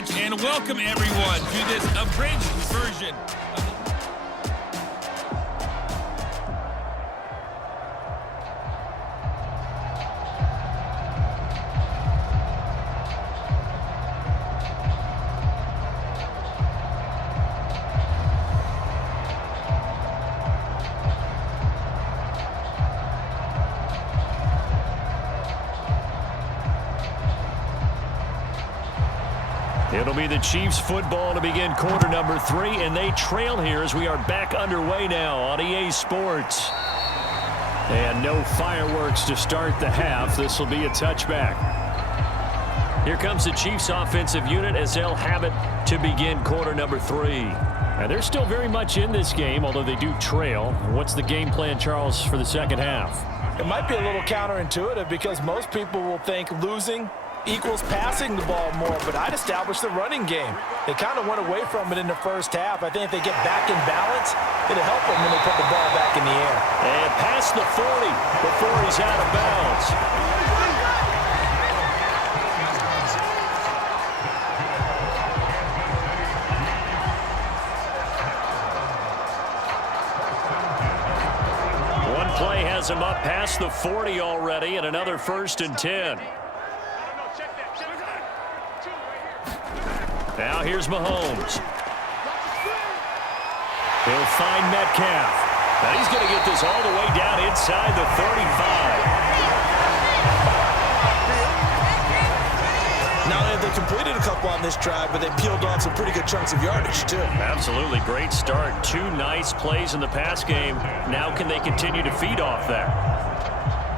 much, and welcome everyone to this abridged version of It'll be the Chiefs football to begin quarter number 3, and they trail here as we are back underway now on EA Sports. And no fireworks to start the half. This will be a touchback. Here comes the Chiefs offensive unit as they'll have it to begin quarter number 3. And they're still very much in this game, although they do trail. What's the game plan, Charles, for the second half? It might be a little counterintuitive because most people will think losing equals passing the ball more, but I'd establish the running game. They kind of went away from it in the first half. I think if they get back in balance, it'll help them when they put the ball back in the air. And past the 40 before he's out of bounds. One play has him up past the 40 already, and another 1st and 10. Now here's Mahomes. He'll find Metcalf. Now he's going to get this all the way down inside the 35. Now they completed a couple on this drive, but they peeled off some pretty good chunks of yardage too. Absolutely great start. 2 nice plays in the pass game. Now can they continue to feed off that?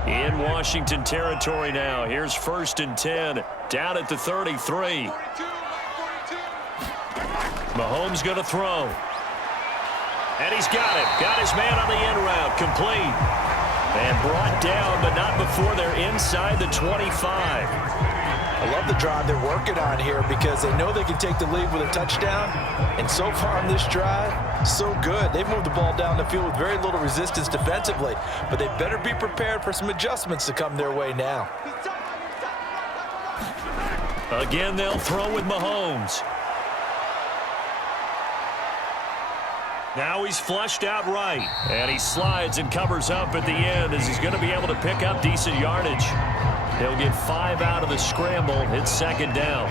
In Washington territory now. Here's 1st and 10. Down at the 33. Mahomes going to throw. And he's got it. Got his man on the end route. Complete. And brought down, but not before they're inside the 25. I love the drive they're working on here because they know they can take the lead with a touchdown. And so far on this drive, so good. They've moved the ball down the field with very little resistance defensively. But they better be prepared for some adjustments to come their way now. Again, they'll throw with Mahomes. Now he's flushed out right. And he slides and covers up at the end as he's going to be able to pick up decent yardage. He'll get 5 out of the scramble. It's 2nd down.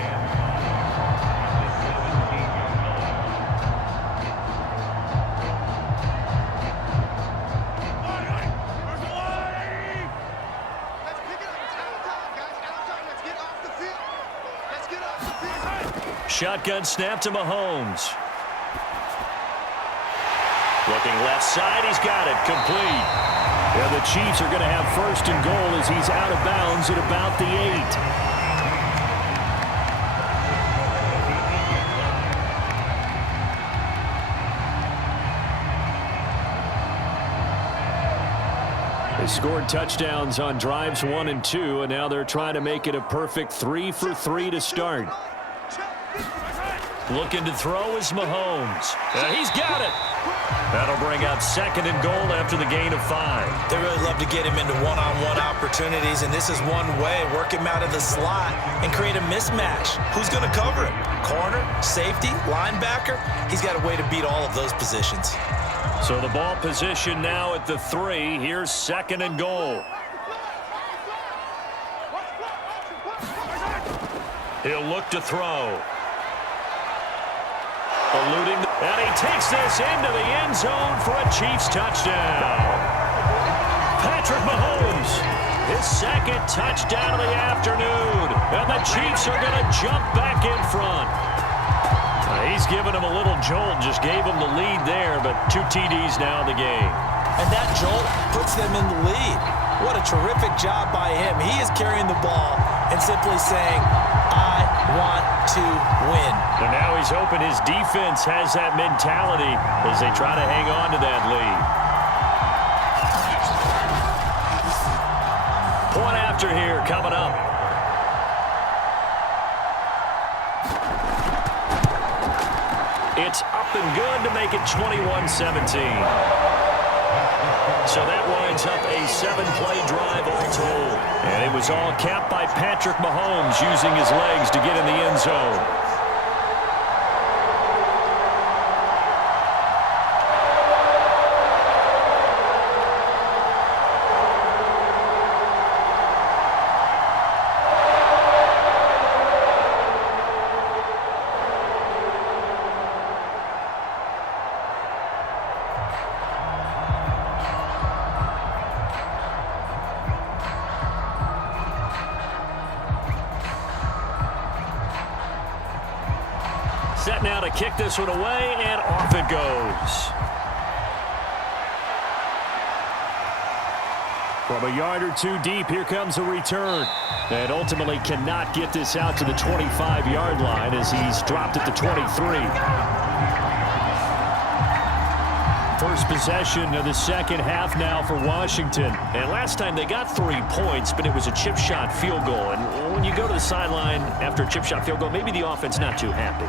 Shotgun snap to Mahomes. Looking left side, he's got it, complete. Yeah, the Chiefs are going to have 1st and goal as he's out of bounds at about the 8. They scored touchdowns on drives 1 and 2, and now they're trying to make it a perfect 3 for 3 to start. Looking to throw is Mahomes. He's got it. That'll bring up 2nd and goal after the gain of 5. They really love to get him into one-on-one opportunities, and this is one way. Work him out of the slot and create a mismatch. Who's going to cover him? Corner, safety, linebacker? He's got a way to beat all of those positions. So the ball position now at the 3. Here's 2nd and goal. He'll look to throw. Eluding, and he takes this into the end zone for a Chiefs touchdown. Patrick Mahomes, his 2nd touchdown of the afternoon, and the Chiefs are going to jump back in front. He's given him a little jolt, just gave him the lead there, but 2 TDs now in the game. And that jolt puts them in the lead. What a terrific job by him. He is carrying the ball and simply saying, I want to win. And now he's hoping his defense has that mentality as they try to hang on to that lead. Point after here coming up. It's up and good to make it 21-17. So that winds up a 7-play drive all told. And it was all capped by Patrick Mahomes using his legs to get in the end zone. Set now to kick this one away, and off it goes. From a yard or two deep, here comes a return. And ultimately cannot get this out to the 25-yard line as he's dropped at the 23. First possession of the second half now for Washington. And last time they got 3 points, but it was a chip shot field goal. And when you go to the sideline after a chip shot field goal, maybe the offense not too happy.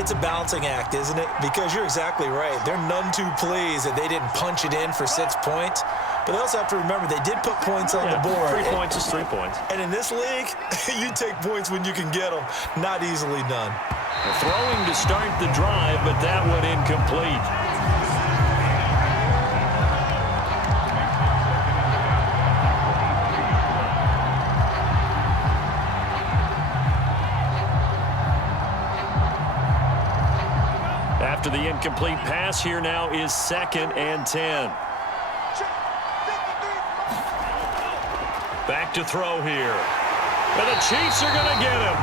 It's a balancing act, isn't it? Because you're exactly right. They're none too pleased that they didn't punch it in for 6 points. But they also have to remember they did put points on the board. 3 points is 3 points. And in this league, you take points when you can get them. Not easily done. Throwing to start the drive, but that one incomplete. After the incomplete pass, here now is 2nd and 10. Back to throw here. And the Chiefs are going to get him.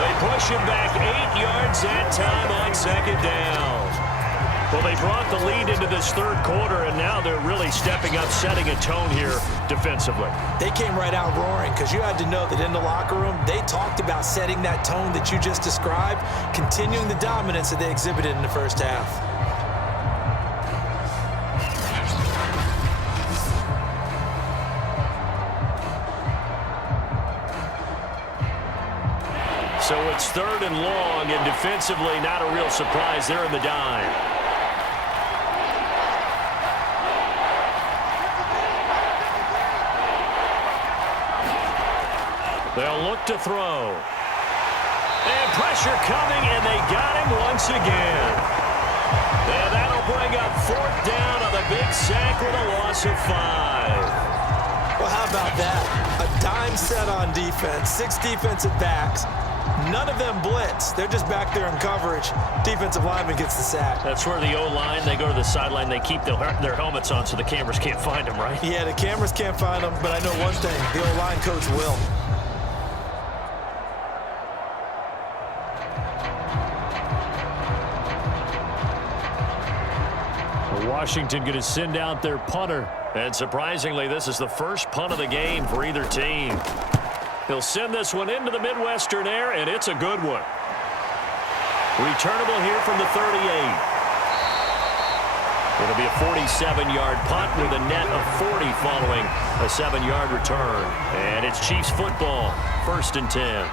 They push him back 8 yards that time on 2nd down. Well, they brought the lead into this third quarter, and now they're really stepping up, setting a tone here defensively. They came right out roaring because you had to know that in the locker room, they talked about setting that tone that you just described, continuing the dominance that they exhibited in the first half. So it's 3rd and long, and defensively not a real surprise. They're in the dime. They'll look to throw. And pressure coming, and they got him once again. And that'll bring up 4th down on the big sack with a loss of 5. Well, how about that? A dime set on defense, 6 defensive backs. None of them blitz. They're just back there in coverage. Defensive lineman gets the sack. That's where the O-line, they go to the sideline, they keep their helmets on so the cameras can't find them, right? Yeah, the cameras can't find them, but I know one thing. The O-line coach will. Washington going to send out their punter. And surprisingly, this is the first punt of the game for either team. He'll send this one into the Midwestern air, and it's a good one. Returnable here from the 38. It'll be a 47-yard punt with a net of 40 following a 7-yard return. And it's Chiefs football, 1st and 10.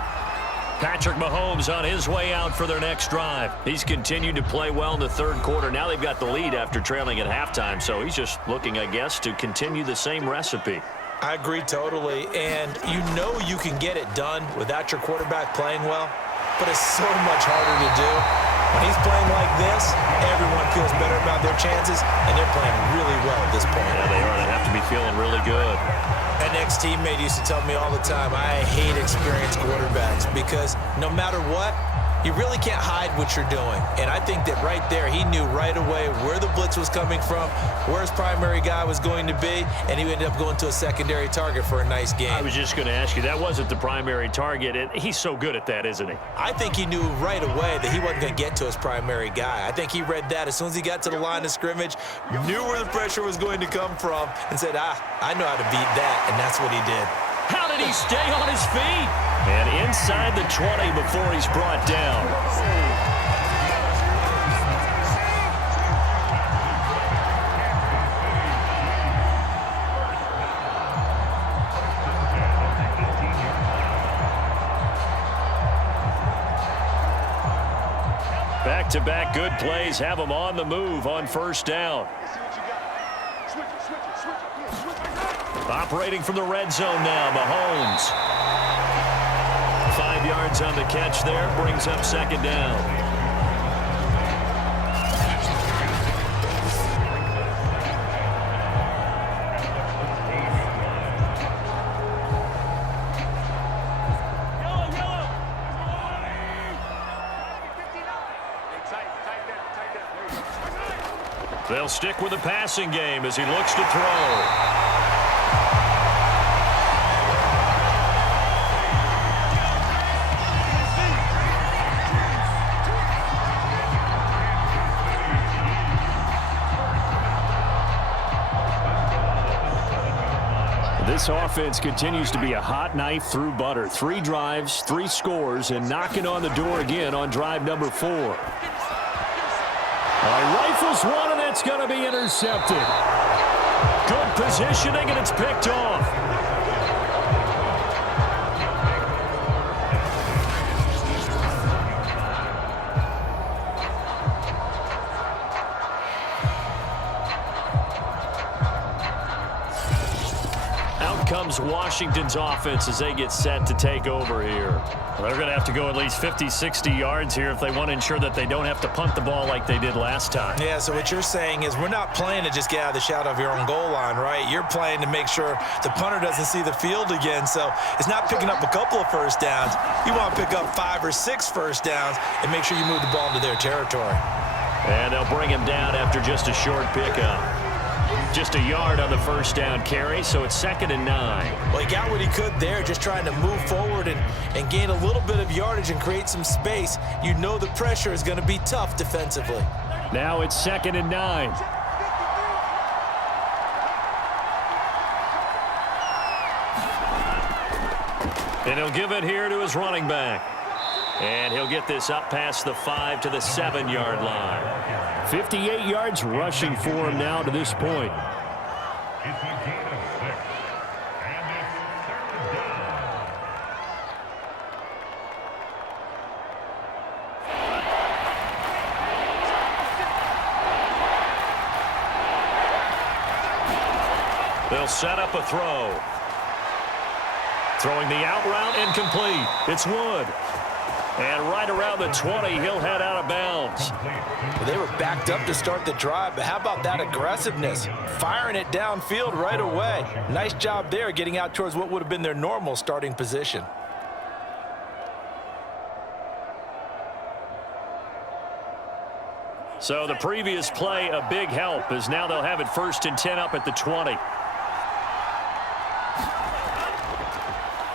Patrick Mahomes on his way out for their next drive. He's continued to play well in the third quarter. Now they've got the lead after trailing at halftime, so he's just looking, I guess, to continue the same recipe. I agree totally, and you know you can get it done without your quarterback playing well, but it's so much harder to do. When he's playing like this, everyone feels better about their chances, and they're playing really well at this point. Yeah, they are. They have to be feeling really good. An ex-teammate used to tell me all the time, I hate experienced quarterbacks because no matter what, you really can't hide what you're doing. And I think that right there, he knew right away where the blitz was coming from, where his primary guy was going to be, and he ended up going to a secondary target for a nice game. I was just going to ask you, that wasn't the primary target. He's so good at that, isn't he? I think he knew right away that he wasn't going to get to his primary guy. I think he read that as soon as he got to the line of scrimmage, knew where the pressure was going to come from, and said, I know how to beat that, and that's what he did. How did he stay on his feet? And inside the 20 before he's brought down. Back-to-back good plays have him on the move on 1st down. Operating from the red zone now, Mahomes. 5 yards on the catch there, brings up 2nd down. They'll stick with the passing game as he looks to throw. This offense continues to be a hot knife through butter. 3 drives, 3 scores, and knocking on the door again on drive number 4. Rifles one, and that's going to be intercepted. Good positioning, and it's picked off. Comes Washington's offense as they get set to take over here. Well, they're going to have to go at least 50, 60 yards here if they want to ensure that they don't have to punt the ball like they did last time. Yeah, so what you're saying is we're not playing to just get out of the shadow of your own goal line, right? You're playing to make sure the punter doesn't see the field again. So it's not picking up a couple of first downs. You want to pick up 5 or 6 first downs and make sure you move the ball into their territory. And they'll bring him down after just a short pickup. Just a yard on the first down carry, so it's 2nd and 9. Well, he got what he could there, just trying to move forward and gain a little bit of yardage and create some space. You know the pressure is going to be tough defensively. Now it's 2nd and 9. And he'll give it here to his running back. And he'll get this up past the 5 to the 7-yard line. 58 yards rushing for him now to this point. They'll set up a throw. Throwing the out route incomplete. It's Wood. And right around the 20, he'll head out of bounds. Well, they were backed up to start the drive, but how about that aggressiveness? Firing it downfield right away. Nice job there getting out towards what would have been their normal starting position. So the previous play, a big help, as now they'll have it 1st and 10 up at the 20.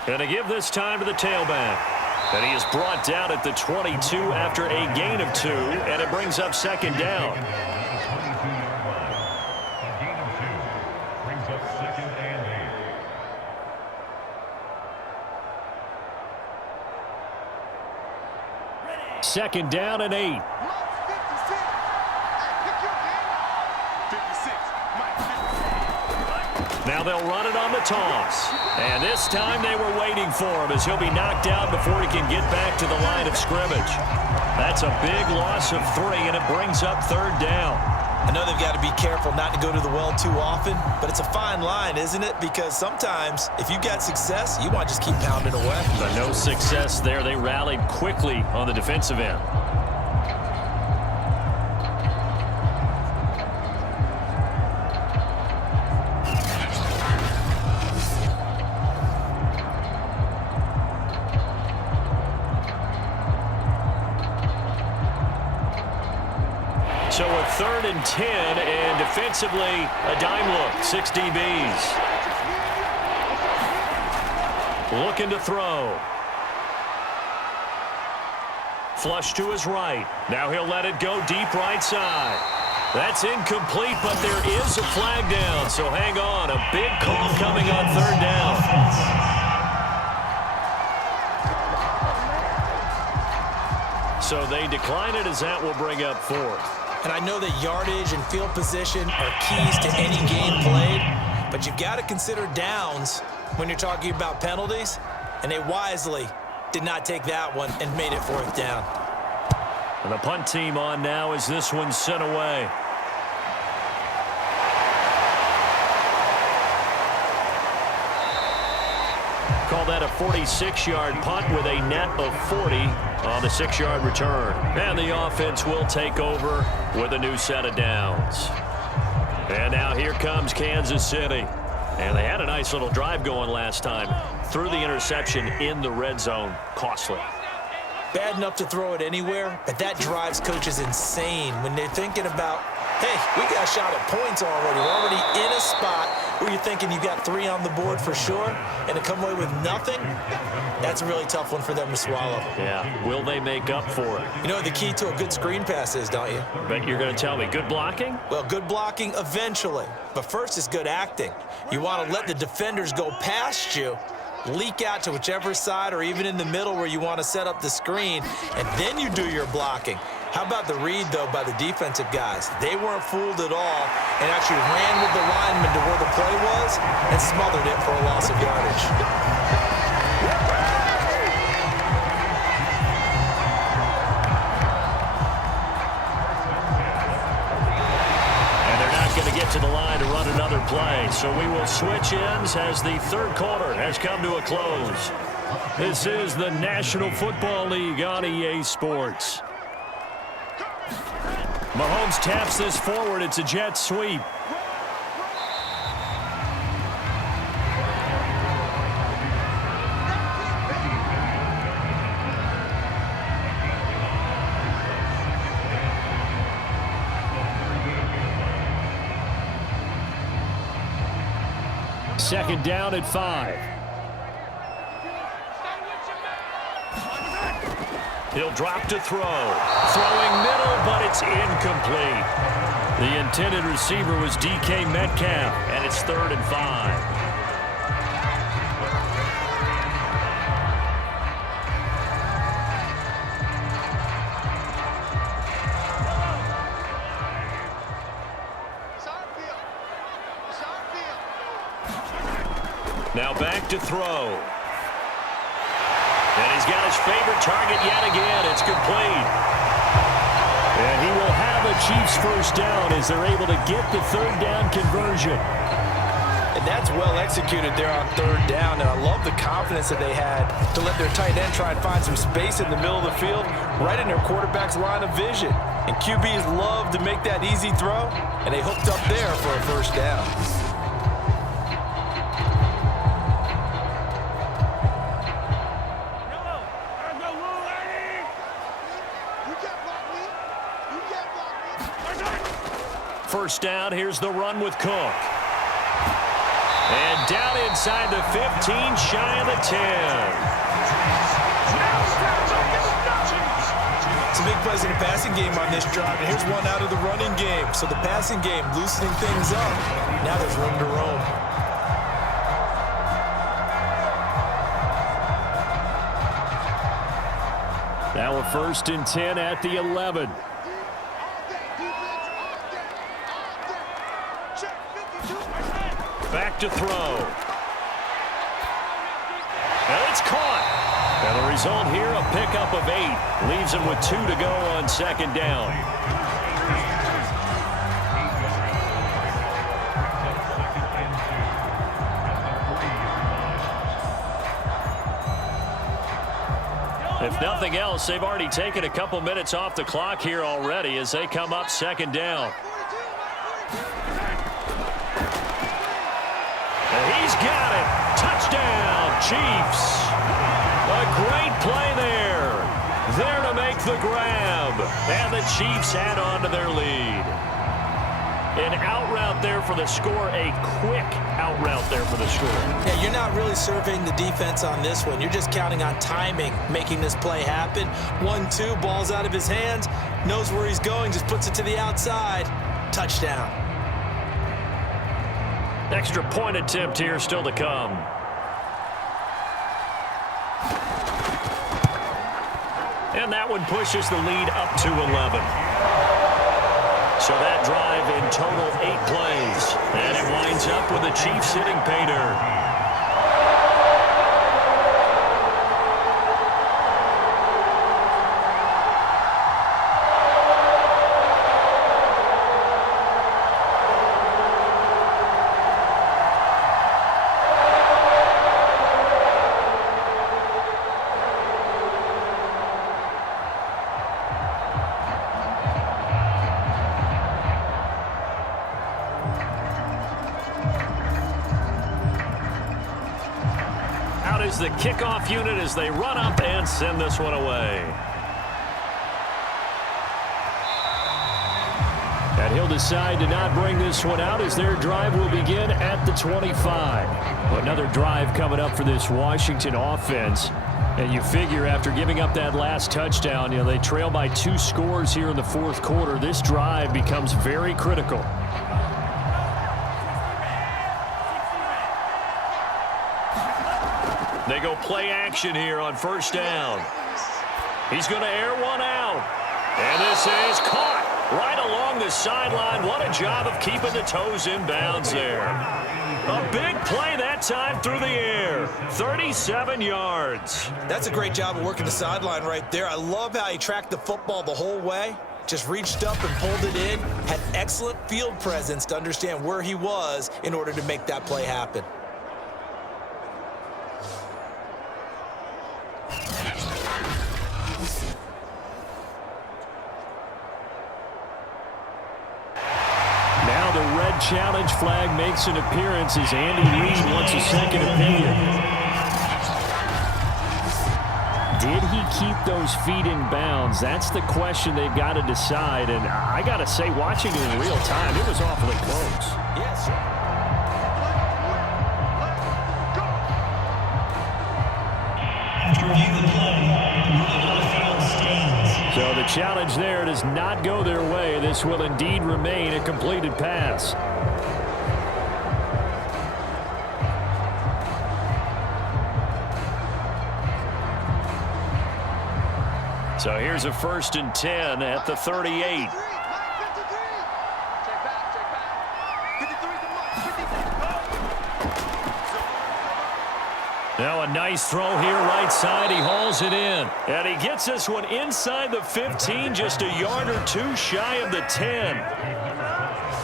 Going to give this time to the tailback. And he is brought down at the 22 after a gain of 2, and it brings up 2nd down. Second down and 8. Now they'll run it on the toss. And this time they were waiting for him as he'll be knocked down before he can get back to the line of scrimmage. That's a big loss of 3, and it brings up 3rd down. I know they've got to be careful not to go to the well too often, but it's a fine line, isn't it? Because sometimes if you got success, you want to just keep pounding away. But no success there. They rallied quickly on the defensive end. So a 3rd and 10, and defensively, a dime look, 6 DBs. Looking to throw. Flush to his right. Now he'll let it go deep right side. That's incomplete, but there is a flag down, so hang on. A big call coming on 3rd down. So they decline it as that will bring up 4th. And I know that yardage and field position are keys to any game played, but you've got to consider downs when you're talking about penalties, and they wisely did not take that one and made it 4th down. And the punt team on now as this one's sent away. Call that a 46-yard punt with a net of 40 on the 6-yard return. And the offense will take over with a new set of downs. And now here comes Kansas City. And they had a nice little drive going last time. Threw the interception in the red zone. Costly. Bad enough to throw it anywhere, but that drives coaches insane when they're thinking about, hey, we got a shot at points already. We're already in a spot where you're thinking you got 3 on the board for sure, and to come away with nothing, that's a really tough one for them to swallow. Yeah, will they make up for it? You know what the key to a good screen pass is, don't you? But you're going to tell me, good blocking? Well, good blocking eventually, but first is good acting. You want to let the defenders go past you, leak out to whichever side or even in the middle where you want to set up the screen, and then you do your blocking. How about the read, though, by the defensive guys? They weren't fooled at all and actually ran with the lineman to where the play was and smothered it for a loss of yardage. To the line to run another play. So we will switch ends as the third quarter has come to a close. This is the National Football League on EA Sports. Mahomes taps this forward. It's a jet sweep. Second down at 5. He'll drop to throw. Throwing middle, but it's incomplete. The intended receiver was DK Metcalf, and it's 3rd and 5. Now back to throw. And he's got his favorite target yet again. It's complete. And he will have a Chiefs first down as they're able to get the 3rd down conversion. And that's well executed there on 3rd down. And I love the confidence that they had to let their tight end try and find some space in the middle of the field, right in their quarterback's line of vision. And QBs love to make that easy throw, and they hooked up there for a first down. First down, here's the run with Cook. And down inside the 15, shy of the 10. Some big plays in the passing game on this drive, and here's one out of the running game. So the passing game loosening things up. Now there's room to roam. Now a 1st and 10 at the 11. Back to throw. And it's caught. And the result here, a pickup of 8. Leaves him with 2 to go on 2nd down. If nothing else, they've already taken a couple minutes off the clock here already as they come up 2nd down. He's got it. Touchdown, Chiefs. A great play there. There to make the grab. And the Chiefs add on to their lead. An out route there for the score. A quick out route there for the score. Yeah, you're not really surveying the defense on this one. You're just counting on timing, making this play happen. 1-2, ball's out of his hands. Knows where he's going, just puts it to the outside. Touchdown. Extra point attempt here still to come. And that one pushes the lead up to 11. So that drive in total 8 plays. And it winds up with the Chiefs hitting pay dirt. The kickoff unit as they run up and send this one away. And he'll decide to not bring this one out as their drive will begin at the 25. Another drive coming up for this Washington offense. And you figure after giving up that last touchdown, they trail by 2 scores here in the fourth quarter. This drive becomes very critical. They go play action here on first down. He's going to air one out. And this is caught right along the sideline. What a job of keeping the toes in bounds there. A big play that time through the air. 37 yards. That's a great job of working the sideline right there. I love how he tracked the football the whole way. Just reached up and pulled it in. Had excellent field presence to understand where he was in order to make that play happen. Challenge flag makes an appearance as Andy Reid wants a second opinion. Did he keep those feet in bounds? That's the question they've got to decide. And I got to say, watching it in real time, it was awfully close. Yes, sir. After reviewing the play, rule on the field stands. So the challenge there does not go their way. This will indeed remain a completed pass. So here's a 1st and 10 at the 38. Now a nice throw here right side. He hauls it in. And he gets this one inside the 15, just a yard or 2 shy of the 10.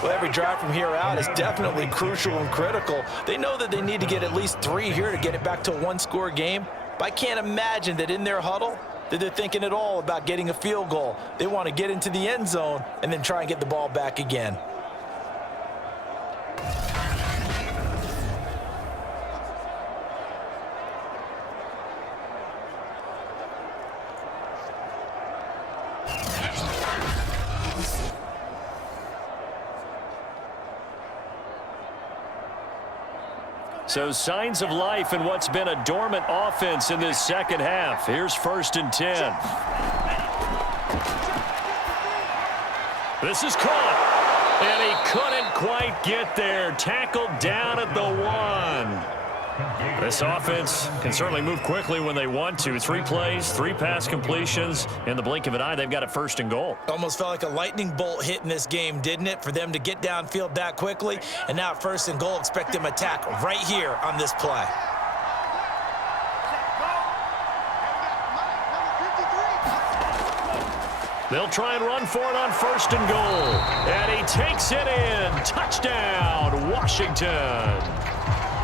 Well, every drive from here out is definitely crucial and critical. They know that they need to get at least 3 here to get it back to a 1-score game. But I can't imagine that in their huddle that they're thinking at all about getting a field goal. They want to get into the end zone and then try and get the ball back again. So signs of life in what's been a dormant offense in this second half. Here's 1st and 10. This is caught. And he couldn't quite get there. Tackled down at the 1. This offense can certainly move quickly when they want to. 3 plays, 3 pass completions. In the blink of an eye, they've got a 1st and goal. Almost felt like a lightning bolt hit in this game, didn't it? For them to get downfield that quickly. And now 1st and goal, expect them to attack right here on this play. They'll try and run for it on 1st and goal. And he takes it in. Touchdown, Washington.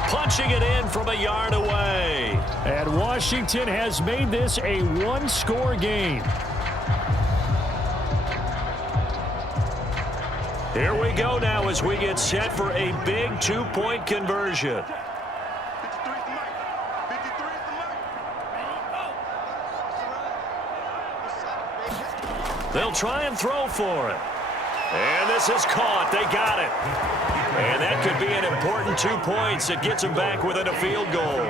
Punching it in from a yard away. And Washington has made this a 1-score game. Here we go now as we get set for a big 2-point conversion. They'll try and throw for it. And this is caught. They got it. And that could be an important 2 points. It gets them back within a field goal.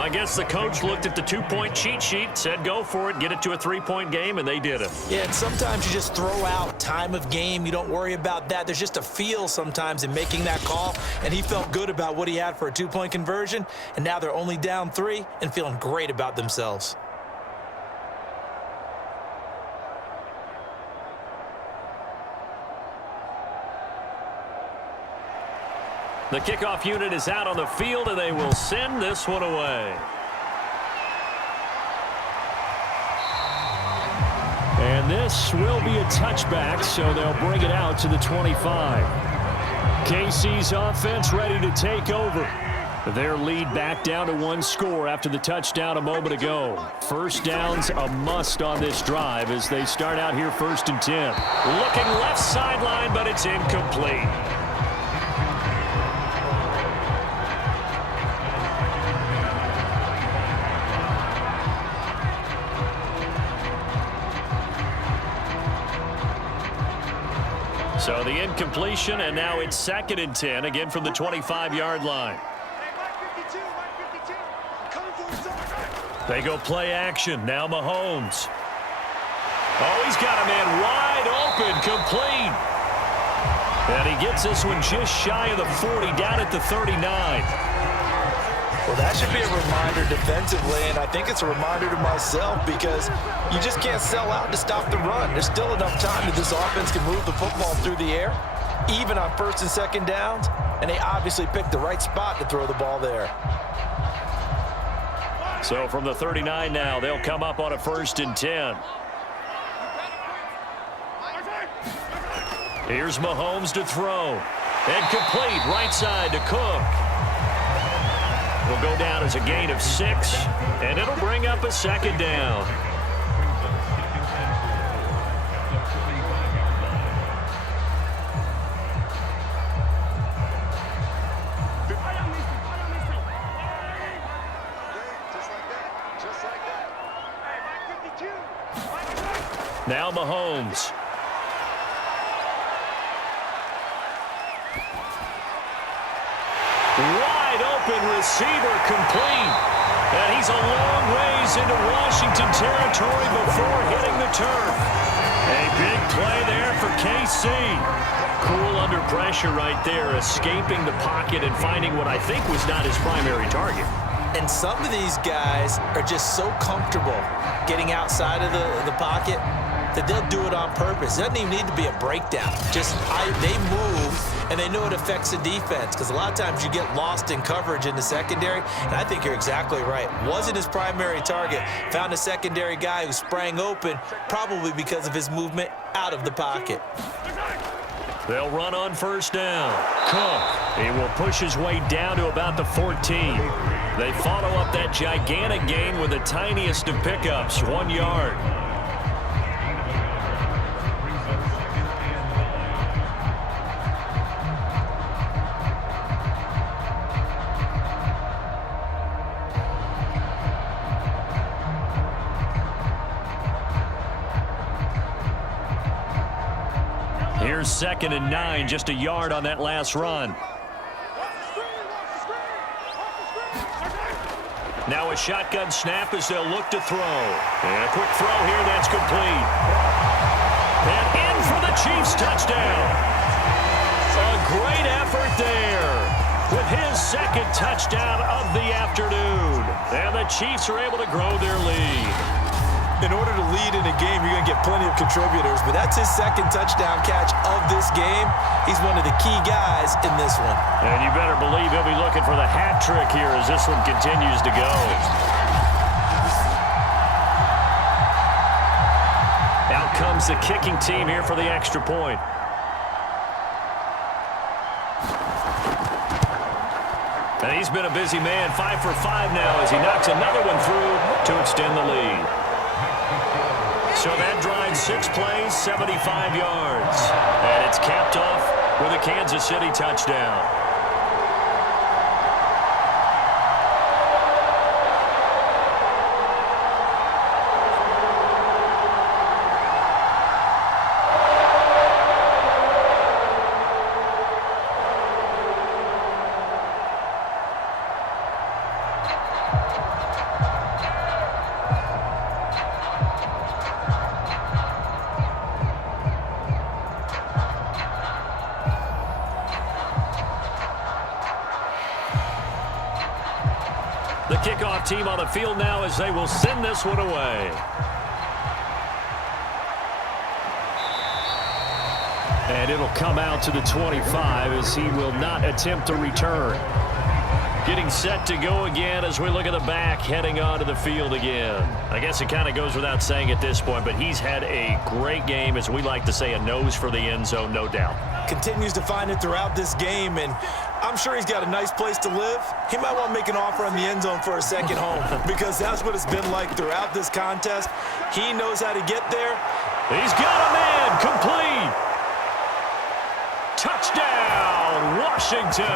I guess the coach looked at the 2-point cheat sheet, said go for it, get it to a 3-point game, and they did it. Yeah, and sometimes you just throw out time of game. You don't worry about that. There's just a feel sometimes in making that call, and he felt good about what he had for a 2-point conversion, and now they're only down 3 and feeling great about themselves. The kickoff unit is out on the field, and they will send this one away. And this will be a touchback, so they'll bring it out to the 25. KC's offense ready to take over. Their lead back down to 1 score after the touchdown a moment ago. 1st down's a must on this drive as they start out here 1st and 10. Looking left sideline, but it's incomplete. So the incompletion, and now it's 2nd and 10, again from the 25-yard line. They go play action. Now Mahomes. Oh, he's got a man wide open, complete. And he gets this one just shy of the 40, down at the 39. Well, that should be a reminder defensively, and I think it's a reminder to myself because you just can't sell out to stop the run. There's still enough time that this offense can move the football through the air, even on 1st and 2nd downs, and they obviously picked the right spot to throw the ball there. So from the 39 now, they'll come up on a 1st and 10. Here's Mahomes to throw. And complete right side to Cook. Will go down as a gain of 6, and it'll bring up a 2nd down. Now Mahomes. Wide open receiver, complete. And he's a long ways into Washington territory before hitting the turf. A big play there for KC. Cool under pressure right there, escaping the pocket and finding what I think was not his primary target. And some of these guys are just so comfortable getting outside of the pocket that they'll do it on purpose. It doesn't even need to be a breakdown. They move, and they know it affects the defense because a lot of times you get lost in coverage in the secondary, and I think you're exactly right. Wasn't his primary target. Found a secondary guy who sprang open, probably because of his movement out of the pocket. They'll run on 1st down. Cook, he will push his way down to about the 14. They follow up that gigantic gain with the tiniest of pickups, 1 yard. Here's 2nd and 9, just a yard on that last run. Now a shotgun snap as they'll look to throw. And a quick throw here, that's complete. And in for the Chiefs touchdown. A great effort there with his 2nd touchdown of the afternoon. And the Chiefs are able to grow their lead. In order to lead in a game, you're going to get plenty of contributors, but that's his 2nd touchdown catch of this game. He's one of the key guys in this one. And you better believe he'll be looking for the hat trick here as this one continues to go. Out comes the kicking team here for the extra point. And he's been a busy man, 5 for 5 now as he knocks another one through to extend the lead. So that drives 6 plays, 75 yards. And it's capped off with a Kansas City touchdown. The kickoff team on the field now as they will send this one away. And it'll come out to the 25 as he will not attempt to return. Getting set to go again as we look at the back heading onto the field again. I guess it kind of goes without saying at this point, but he's had a great game, as we like to say, a nose for the end zone, no doubt. Continues to find it throughout this game, and I'm sure he's got a nice place to live. He might want to make an offer on the end zone for a second home because that's what it's been like throughout this contest. He knows how to get there. He's got a man, complete. Touchdown, Washington.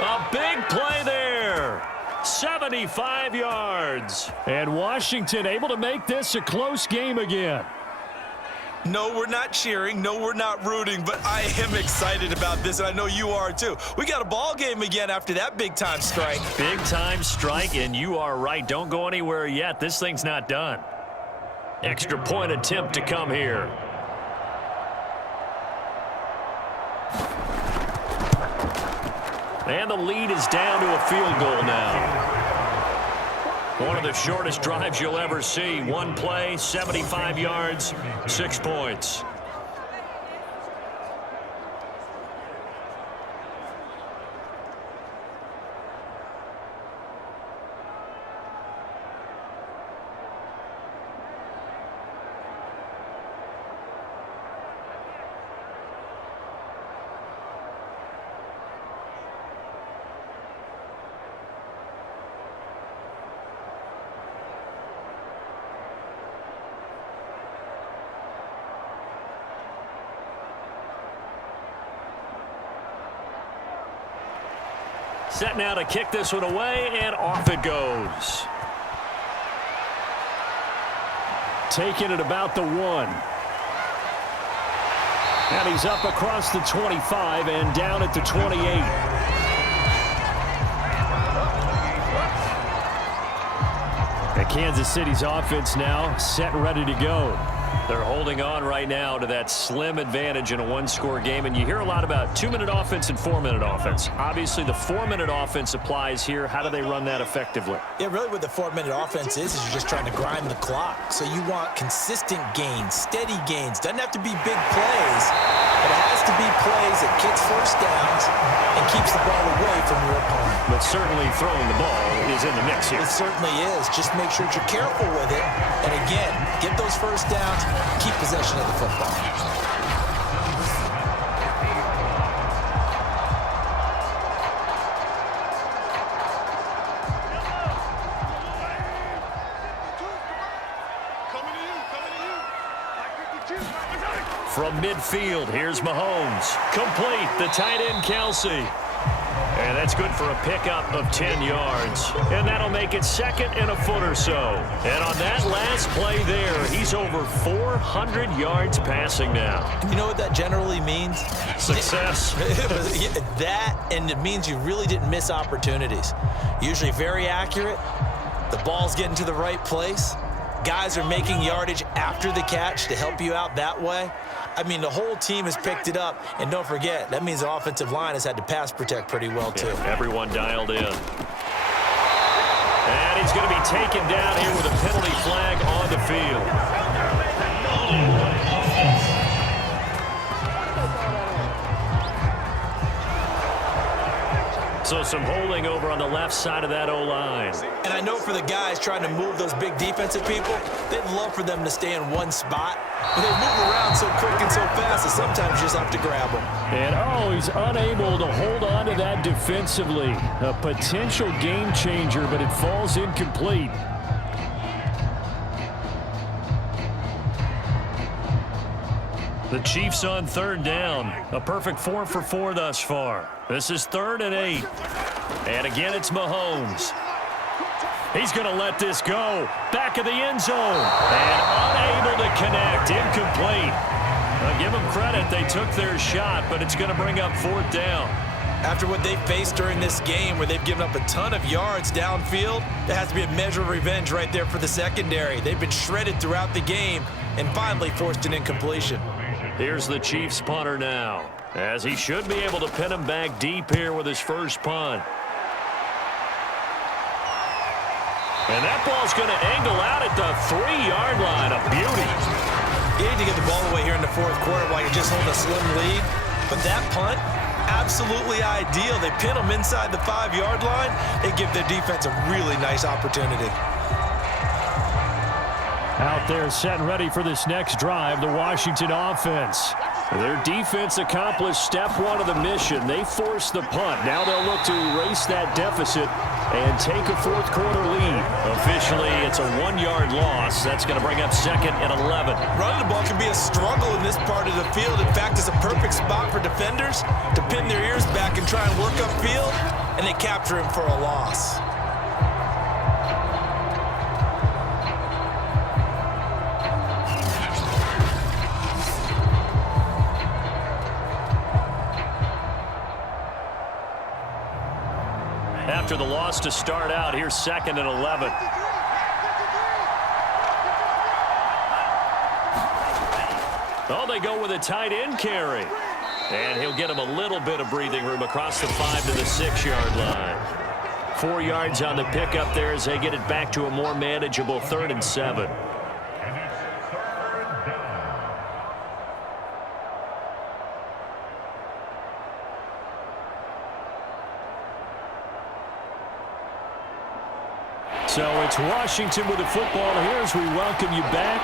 A big play there. 75 yards. And Washington able to make this a close game again. No, we're not cheering. No, we're not rooting, but I am excited about this, and I know you are too. We got a ball game again after that big-time strike. Big-time strike, and you are right. Don't go anywhere yet. This thing's not done. Extra point attempt to come here. And the lead is down to a field goal now. One of the shortest drives you'll ever see. One play, 75 yards, 6 points. Set now to kick this one away, and off it goes. Taking it about the 1. And he's up across the 25 and down at the 28. And Kansas City's offense now set and ready to go. They're holding on right now to that slim advantage in a one-score game. And you hear a lot about 2-minute offense and 4-minute offense. Obviously, the 4-minute offense applies here. How do they run that effectively? Yeah, really what the 4-minute offense is you're just trying to grind the clock. So you want consistent gains, steady gains. Doesn't have to be big plays, but it has to be plays that gets first downs and keeps the ball away from your opponent. But certainly throwing the ball is in the mix here. It certainly is. Just make sure that you're careful with it. And again, get those first downs, keep possession of the football. From midfield, here's Mahomes. Complete, the tight end, Kelsey. And that's good for a pickup of 10 yards. And that'll make it 2nd and a foot or so. And on that last play there, he's over 400 yards passing now. You know what that generally means? Success. That, and it means you really didn't miss opportunities. Usually very accurate. The ball's getting to the right place. Guys are making yardage after the catch to help you out that way. I mean, the whole team has picked it up. And don't forget, that means the offensive line has had to pass protect pretty well, too. Yeah, everyone dialed in. And he's going to be taken down here with a penalty flag on the field. So some holding over on the left side of that O-line. And I know for the guys trying to move those big defensive people, they'd love for them to stay in one spot. But they move around so quick and so fast that sometimes you just have to grab them. And, he's unable to hold on to that defensively. A potential game changer, but it falls incomplete. The Chiefs on 3rd down. A perfect 4 for 4 thus far. This is 3rd and 8. And again, it's Mahomes. He's going to let this go. Back of the end zone. And unable to connect. Incomplete. Give them credit. They took their shot, but it's going to bring up 4th down. After what they faced during this game where they've given up a ton of yards downfield, there has to be a measure of revenge right there for the secondary. They've been shredded throughout the game and finally forced an incompletion. Here's the Chiefs punter now, as he should be able to pin him back deep here with his first punt. And that ball's going to angle out at the 3-yard line. A beauty. You need to get the ball away here in the 4th quarter while you're just holding a slim lead. But that punt, absolutely ideal. They pin them inside the 5-yard line. They give their defense a really nice opportunity. Out there set and ready for this next drive, the Washington offense. Their defense accomplished step 1 of the mission. They forced the punt. Now they'll look to erase that deficit and take a 4th quarter lead. Officially, it's a 1-yard loss. That's going to bring up 2nd and 11. Running the ball can be a struggle in this part of the field. In fact, it's a perfect spot for defenders to pin their ears back and try and work upfield, and they capture him for a loss. after the loss to start out. Here's 2nd and 11. Oh, they go with a tight end carry. And he'll get him a little bit of breathing room across the 5 to the 6-yard line. 4 yards on the pickup there as they get it back to a more manageable 3rd and 7. So it's Washington with the football here as we welcome you back.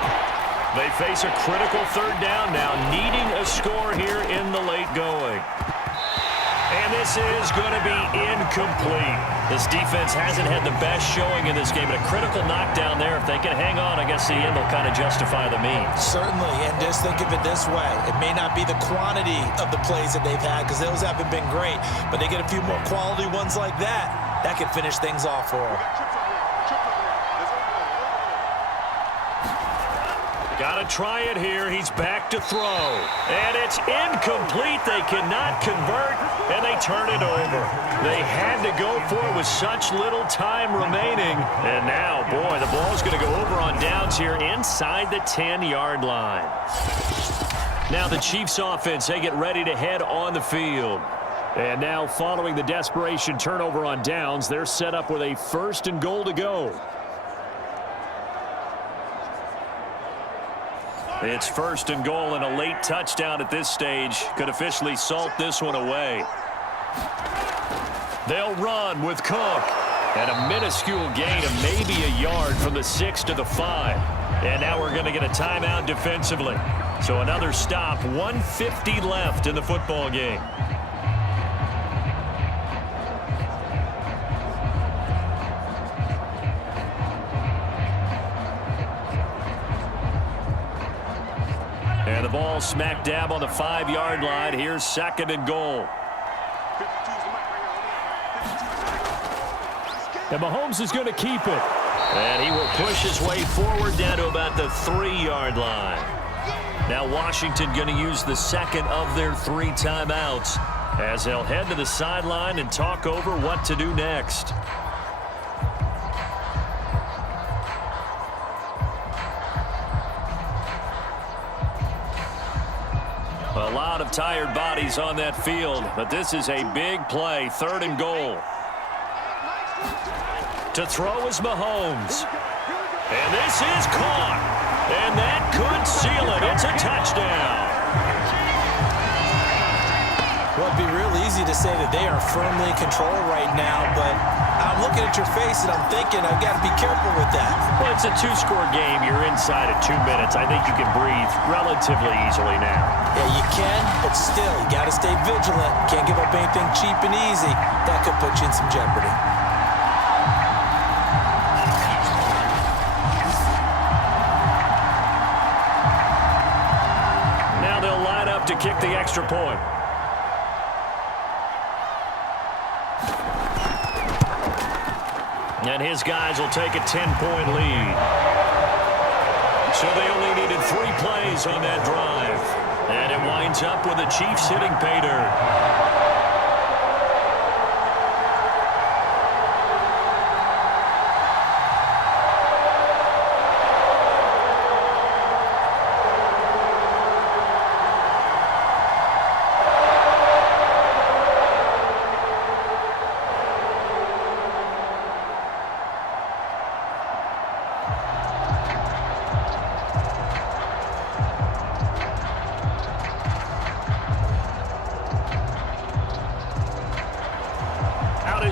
They face a critical 3rd down now, needing a score here in the late going. And this is going to be incomplete. This defense hasn't had the best showing in this game, but a critical knockdown there. If they can hang on, I guess the end will kind of justify the means. Certainly, and just think of it this way. It may not be the quantity of the plays that they've had because those haven't been great, but they get a few more quality ones like that. That can finish things off for them. Got to try it here. He's back to throw. And it's incomplete. They cannot convert, and they turn it over. They had to go for it with such little time remaining. And now, boy, the ball's going to go over on downs here inside the 10-yard line. Now the Chiefs offense, they get ready to head on the field. And now following the desperation turnover on downs, they're set up with a 1st and goal to go. It's 1st and goal, and a late touchdown at this stage could officially salt this one away. They'll run with Cook. And a minuscule gain of maybe a yard from the 6 to the 5. And now we're going to get a timeout defensively. So another stop, 1:50 left in the football game. And the ball smack dab on the 5-yard line. Here's 2nd and goal. And Mahomes is going to keep it. And he will push his way forward down to about the 3-yard line. Now Washington going to use the 2nd of their 3 timeouts as they'll head to the sideline and talk over what to do next. A lot of tired bodies on that field, but this is a big play, 3rd and goal. To throw is Mahomes. And this is caught. And that could seal it. It's a touchdown. Well, it'd be real easy to say that they are firmly in control right now, but I'm looking at your face and I'm thinking I've got to be careful with that. Well, it's a 2-score game. You're inside at 2 minutes. I think you can breathe relatively easily now. Yeah, you can, but still, you got to stay vigilant. Can't give up anything cheap and easy. That could put you in some jeopardy. Now they'll line up to kick the extra point. And his guys will take a 10-point lead. So they only needed 3 plays on that drive. And it winds up with the Chiefs hitting pay dirt.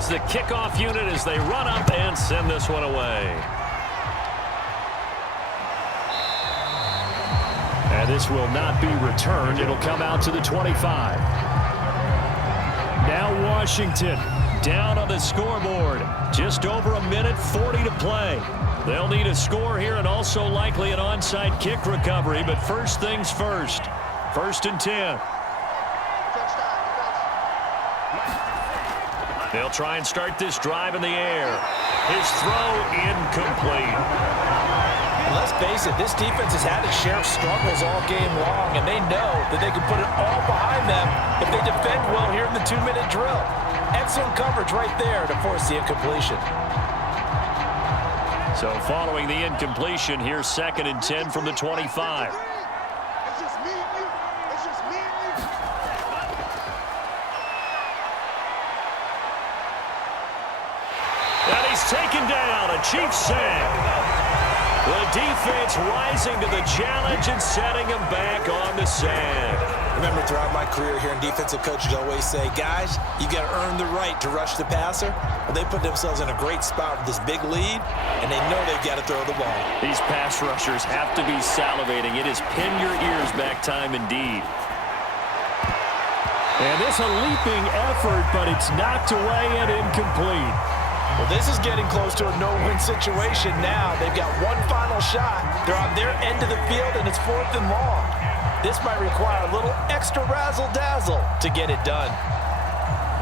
The kickoff unit as they run up and send this one away. And this will not be returned. It'll come out to the 25. Now Washington down on the scoreboard. Just over 1:40 to play. They'll need a score here and also likely an onside kick recovery. But first things first. 1st and 10. They'll try and start this drive in the air. His throw incomplete. And let's face it, this defense has had its share of struggles all game long, and they know that they can put it all behind them if they defend well here in the 2-minute drill. Excellent coverage right there to force the incompletion. So following the incompletion, here's 2nd and 10 from the 25. And he's taken down, a Chiefs sack. The defense rising to the challenge and setting him back on the sack. Remember, throughout my career here in defensive coaches always say, guys, you got to earn the right to rush the passer. Well, they put themselves in a great spot with this big lead, and they know they've got to throw the ball. These pass rushers have to be salivating. It is pin your ears back time indeed. And this a leaping effort, but it's knocked away and incomplete. Well, this is getting close to a no-win situation now. They've got one final shot. They're on their end of the field, and it's 4th and long. This might require a little extra razzle-dazzle to get it done.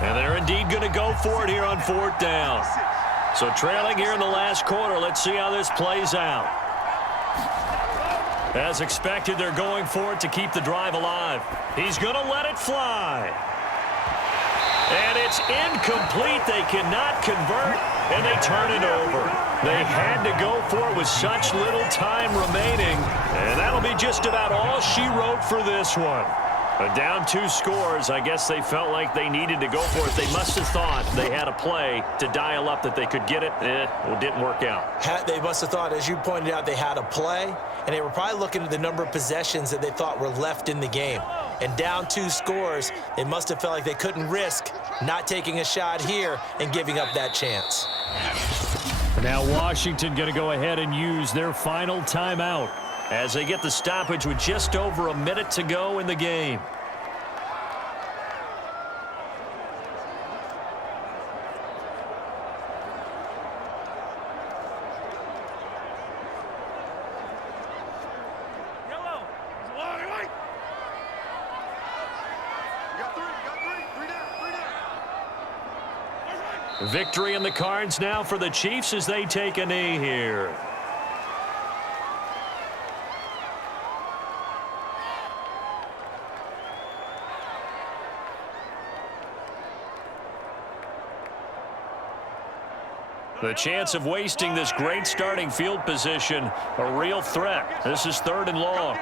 And they're indeed going to go for it here on 4th down. So trailing here in the last quarter, let's see how this plays out. As expected, they're going for it to keep the drive alive. He's going to let it fly. And it's incomplete. They cannot convert, and they turn it over. They had to go for it with such little time remaining, and that'll be just about all she wrote for this one. But down 2 scores, I guess they felt like they needed to go for it. They must have thought they had a play to dial up that they could get it. Well, it didn't work out. They must have thought, as you pointed out, they had a play, and they were probably looking at the number of possessions that they thought were left in the game. And down 2 scores, they must have felt like they couldn't risk not taking a shot here and giving up that chance. Now Washington going to go ahead and use their final timeout as they get the stoppage with just over a minute to go in the game. Victory in the cards now for the Chiefs as they take a knee here. The chance of wasting this great starting field position, a real threat. This is 3rd and long.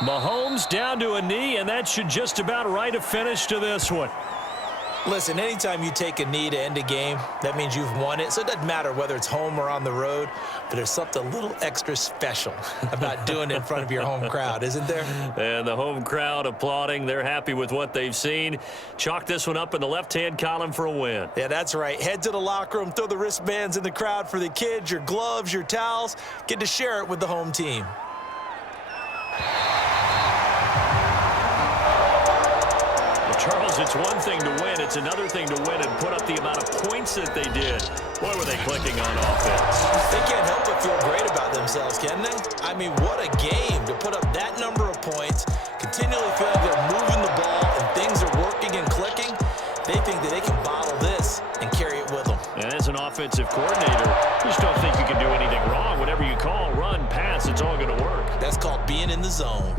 Mahomes down to a knee, and that should just about write a finish to this one. Listen, anytime you take a knee to end a game, that means you've won it. So it doesn't matter whether it's home or on the road, but there's something a little extra special about doing it in front of your home crowd, isn't there? And the home crowd applauding. They're happy with what they've seen. Chalk this one up in the left-hand column for a win. Yeah, that's right. Head to the locker room, throw the wristbands in the crowd for the kids, your gloves, your towels. Get to share it with the home team. Charles, it's one thing to win. It's another thing to win and put up the amount of points that they did. Boy, were they clicking on offense. They can't help but feel great about themselves, can they? I mean, what a game to put up that number of points, continually feel like they're moving the ball and things are working and clicking. They think that they can bottle this and carry it with them. And as an offensive coordinator, you just don't think you can do anything wrong. Whatever you call, run, pass, it's all going to work. That's called being in the zone.